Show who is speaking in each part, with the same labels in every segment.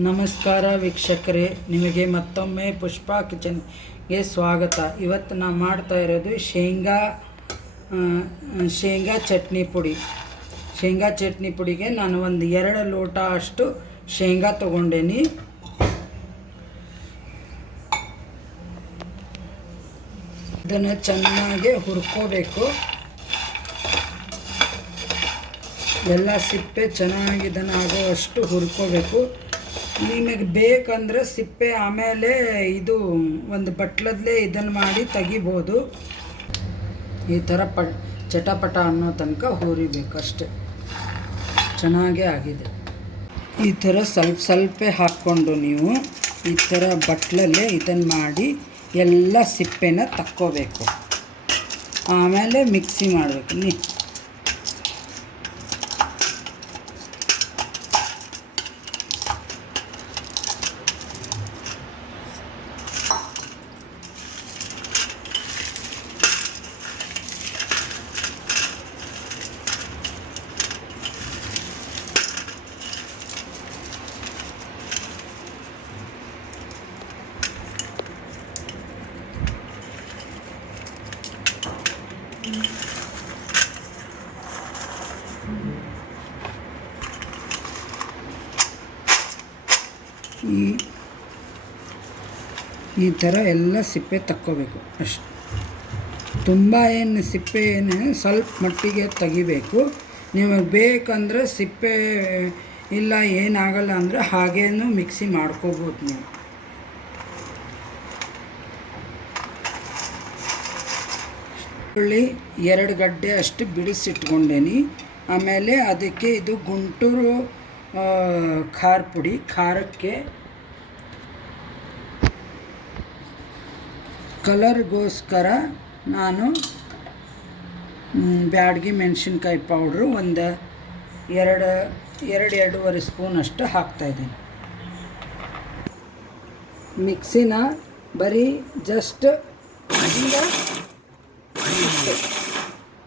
Speaker 1: ನಮಸ್ಕಾರ ವೀಕ್ಷಕರೇ, ನಿಮಗೆ ಮತ್ತೊಮ್ಮೆ ಪುಷ್ಪ ಕಿಚನ್ಗೆ ಸ್ವಾಗತ. ಇವತ್ತು ನಾನು ಮಾಡ್ತಾ ಇರೋದು ಶೇಂಗಾ ಶೇಂಗಾ ಚಟ್ನಿ ಪುಡಿ. ಶೇಂಗಾ ಚಟ್ನಿ ಪುಡಿಗೆ ನಾನು ಒಂದು ಎರಡು ಲೋಟ ಅಷ್ಟು ಶೇಂಗಾ ತೊಗೊಂಡೇನಿ. ಇದನ್ನು ಚೆನ್ನಾಗಿ ಹುರ್ಕೋಬೇಕು. ಎಲ್ಲ ಸಿಪ್ಪೆ ಚೆನ್ನಾಗಿ ಇದನ್ನು ಆಗೋವಷ್ಟು ಹುರ್ಕೋಬೇಕು. ನಿಮಗೆ ಬೇಕಂದ್ರೆ ಸಿಪ್ಪೆ ಆಮೇಲೆ ಇದು ಒಂದು ಬಟ್ಲದಲ್ಲೇ ಇದನ್ನು ಮಾಡಿ ತೆಗಿಬೋದು. ಈ ಥರ ಪ, ಚಟಪಟ ಅನ್ನೋ ತನಕ ಹುರಿಬೇಕು ಅಷ್ಟೆ. ಚೆನ್ನಾಗೇ ಆಗಿದೆ. ಈ ಥರ ಸ್ವಲ್ಪ ಸ್ವಲ್ಪ ಹಾಕ್ಕೊಂಡು ನೀವು ಈ ಥರ ಬಟ್ಲಲ್ಲೇ ಇದನ್ನು ಮಾಡಿ ಎಲ್ಲ ಸಿಪ್ಪೆನ ತಕ್ಕೋಬೇಕು. ಆಮೇಲೆ ಮಿಕ್ಸಿ ಮಾಡಬೇಕು. ನೀ ಈ ಈ ಥರ ಎಲ್ಲ ಸಿಪ್ಪೆ ತಕ್ಕೋಬೇಕು, ಅಷ್ಟು. ತುಂಬ ಏನು ಸಿಪ್ಪೆ ಏನು ಸ್ವಲ್ಪ ಮಟ್ಟಿಗೆ ತೆಗಿಬೇಕು. ನಿಮಗೆ ಬೇಕಂದರೆ ಸಿಪ್ಪೆ ಇಲ್ಲ ಏನಾಗಲ್ಲ ಅಂದರೆ ಹಾಗೇನು ಮಿಕ್ಸಿ ಮಾಡ್ಕೋಬೋದು ನೀವು. ಈರುಳ್ಳಿ ಎರಡು ಗಡ್ಡೆ ಅಷ್ಟು ಬಿಡಿಸಿಟ್ಕೊಂಡೇನಿ. ಆಮೇಲೆ ಅದಕ್ಕೆ ಇದು ಗುಂಟೂರು ಖಾರ ಪುಡಿ, ಖಾರಕ್ಕೆ ಕಲರ್ಗೋಸ್ಕರ ನಾನು ಬ್ಯಾಡ್ಗೆ ಮೆಣಸಿನ್ಕಾಯಿ ಪೌಡ್ರು ಒಂದು ಎರಡು ಎರಡು ಎರಡೂವರೆ ಸ್ಪೂನ್ ಅಷ್ಟು ಹಾಕ್ತಾಯಿದ್ದೀನಿ ಮಿಕ್ಸಿನ ಬರೀ ಜಸ್ಟ್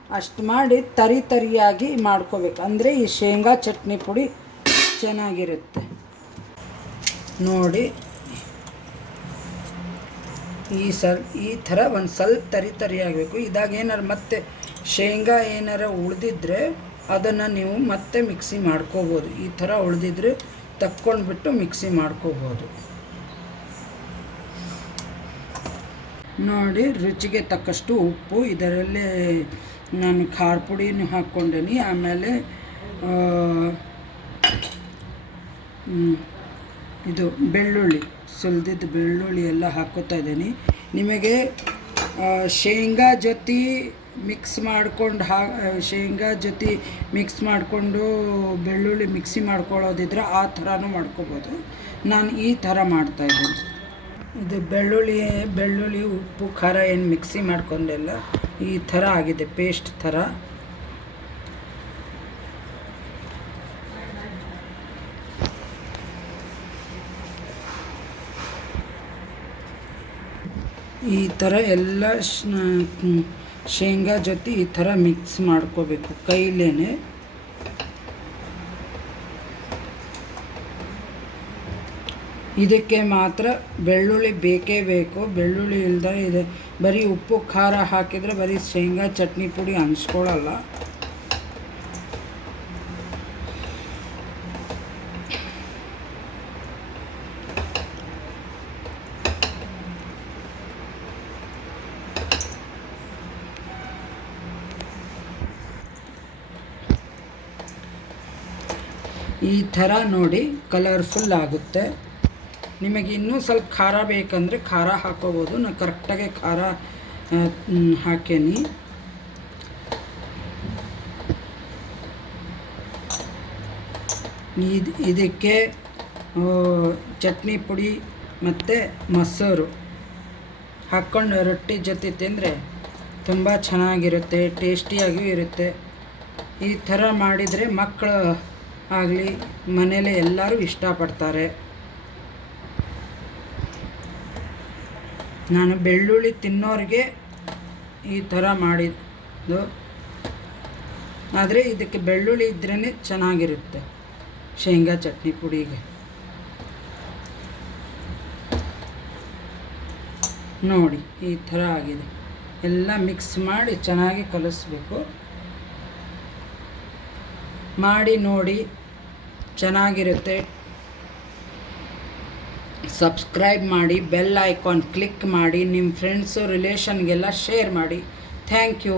Speaker 1: ಅಷ್ಟು ಮಾಡಿ ತರಿ ತರಿಯಾಗಿ ಮಾಡ್ಕೋಬೇಕು. ಅಂದರೆ ಈ ಶೇಂಗಾ ಚಟ್ನಿ ಪುಡಿ ಚೆನ್ನಾಗಿರುತ್ತೆ. ನೋಡಿ. ಈ ಸಲ್ ಈ ಥರ ಒಂದು ಸ್ವಲ್ಪ ತರಿ ತರಿ ಆಗಬೇಕು. ಇದಾಗ ಏನಾರು ಮತ್ತೆ ಶೇಂಗಾ ಏನಾರ ಉಳಿದಿದ್ರೆ ಅದನ್ನು ನೀವು ಮತ್ತೆ ಮಿಕ್ಸಿ ಮಾಡ್ಕೋಬೋದು. ಈ ಥರ ಉಳಿದಿದ್ರೆ ತಕ್ಕೊಂಡ್ಬಿಟ್ಟು ಮಿಕ್ಸಿ ಮಾಡ್ಕೋಬೋದು. ನೋಡಿ, ರುಚಿಗೆ ತಕ್ಕಷ್ಟು ಉಪ್ಪು. ಇದರಲ್ಲೇ ನಾನು ಖಾರ ಪುಡಿನೂ ಹಾಕ್ಕೊಂಡೇನಿ. ಆಮೇಲೆ ಇದು ಬೆಳ್ಳುಳ್ಳಿ ಸುಲಿದಿದ್ದು ಬೆಳ್ಳುಳ್ಳಿ ಎಲ್ಲ ಹಾಕೋತಾ ಇದ್ದೀನಿ. ನಿಮಗೆ ಶೇಂಗಾ ಜೊತೆ ಮಿಕ್ಸ್ ಮಾಡ್ಕೊಂಡು ಹಾ, ಶೇಂಗಾ ಜೊತೆ ಮಿಕ್ಸ್ ಮಾಡಿಕೊಂಡು ಬೆಳ್ಳುಳ್ಳಿ ಮಿಕ್ಸಿ ಮಾಡ್ಕೊಳ್ಳೋದಿದ್ರೆ ಆ ಥರನೂ ಮಾಡ್ಕೋಬೋದು. ನಾನು ಈ ಥರ ಮಾಡ್ತಾಯಿದ್ದೀನಿ ಇದು ಬೆಳ್ಳುಳ್ಳಿ ಬೆಳ್ಳುಳ್ಳಿ, ಉಪ್ಪು, ಖಾರ ಏನು ಮಿಕ್ಸಿ ಮಾಡ್ಕೊಂಡಿಲ್ಲ ಈ ಥರ ಆಗಿದೆ ಪೇಸ್ಟ್ ಥರ. ಈ ಥರ ಎಲ್ಲ ಶೇಂಗಾ ಜೊತೆ ಈ ಥರ ಮಿಕ್ಸ್ ಮಾಡ್ಕೋಬೇಕು, ಕೈಲೇನೆ. ಇದಕ್ಕೆ ಮಾತ್ರ ಬೆಳ್ಳುಳ್ಳಿ ಬೇಕೇ ಬೇಕು, ಬೆಳ್ಳುಳ್ಳಿ ಇಲ್ದ ಇದೆ. ಬರೀ ಉಪ್ಪು, ಖಾರ ಹಾಕಿದರೆ ಬರೀ ಶೇಂಗಾ, ಚಟ್ನಿ ಪುಡಿ ಅನ್ಸ್ಕೊಳ್ಳಲ್ಲ ಈ ಥರ ನೋಡಿ ಕಲರ್ಫುಲ್ ಆಗುತ್ತೆ. ನಿಮಗೆ ಇನ್ನೂ ಸ್ವಲ್ಪ ಖಾರ ಬೇಕಂದರೆ ಖಾರ ಹಾಕೋಬೋದು. ನಾನು ಕರೆಕ್ಟಾಗಿ ಖಾರ ಹಾಕೇನಿ. ಇದು, ಇದಕ್ಕೆ ಚಟ್ನಿ ಪುಡಿ ಮತ್ತು ಮೊಸರು ಹಾಕ್ಕೊಂಡು ರೊಟ್ಟಿ ಜೊತೆ ತಿಂದರೆ ತುಂಬ ಚೆನ್ನಾಗಿರುತ್ತೆ ಟೇಸ್ಟಿಯಾಗಿಯೂ ಇರುತ್ತೆ. ಈ ಥರ ಮಾಡಿದರೆ ಮಕ್ಕಳು ಆಗಲಿ ಮನೇಲಿ ಎಲ್ಲರೂ ಇಷ್ಟಪಡ್ತಾರೆ. ನಾನು ಬೆಳ್ಳುಳ್ಳಿ ತಿನ್ನೋರಿಗೆ ಈ ಥರ ಮಾಡಿದ್ದು. ಆದರೆ ಇದಕ್ಕೆ ಬೆಳ್ಳುಳ್ಳಿ ಇದ್ರೇ ಚೆನ್ನಾಗಿರುತ್ತೆ ಶೇಂಗಾ ಚಟ್ನಿ ಪುಡಿಗೆ. ನೋಡಿ, ಈ ಥರ ಆಗಿದೆ. ಎಲ್ಲ ಮಿಕ್ಸ್ ಮಾಡಿ ಚೆನ್ನಾಗಿ ಕಲಿಸ್ಬೇಕು. ಮಾಡಿ ನೋಡಿ ಚೆನ್ನಾಗಿರುತ್ತೆ. ಸಬ್ಸ್ಕ್ರೈಬ್ ಮಾಡಿ ಬೆಲ್ ಐಕಾನ್ ಕ್ಲಿಕ್ ಮಾಡಿ ನಿಮ್ಮ ಫ್ರೆಂಡ್ಸು ರಿಲೇಷನ್ಗೆಲ್ಲ ಶೇರ್ ಮಾಡಿ. Thank you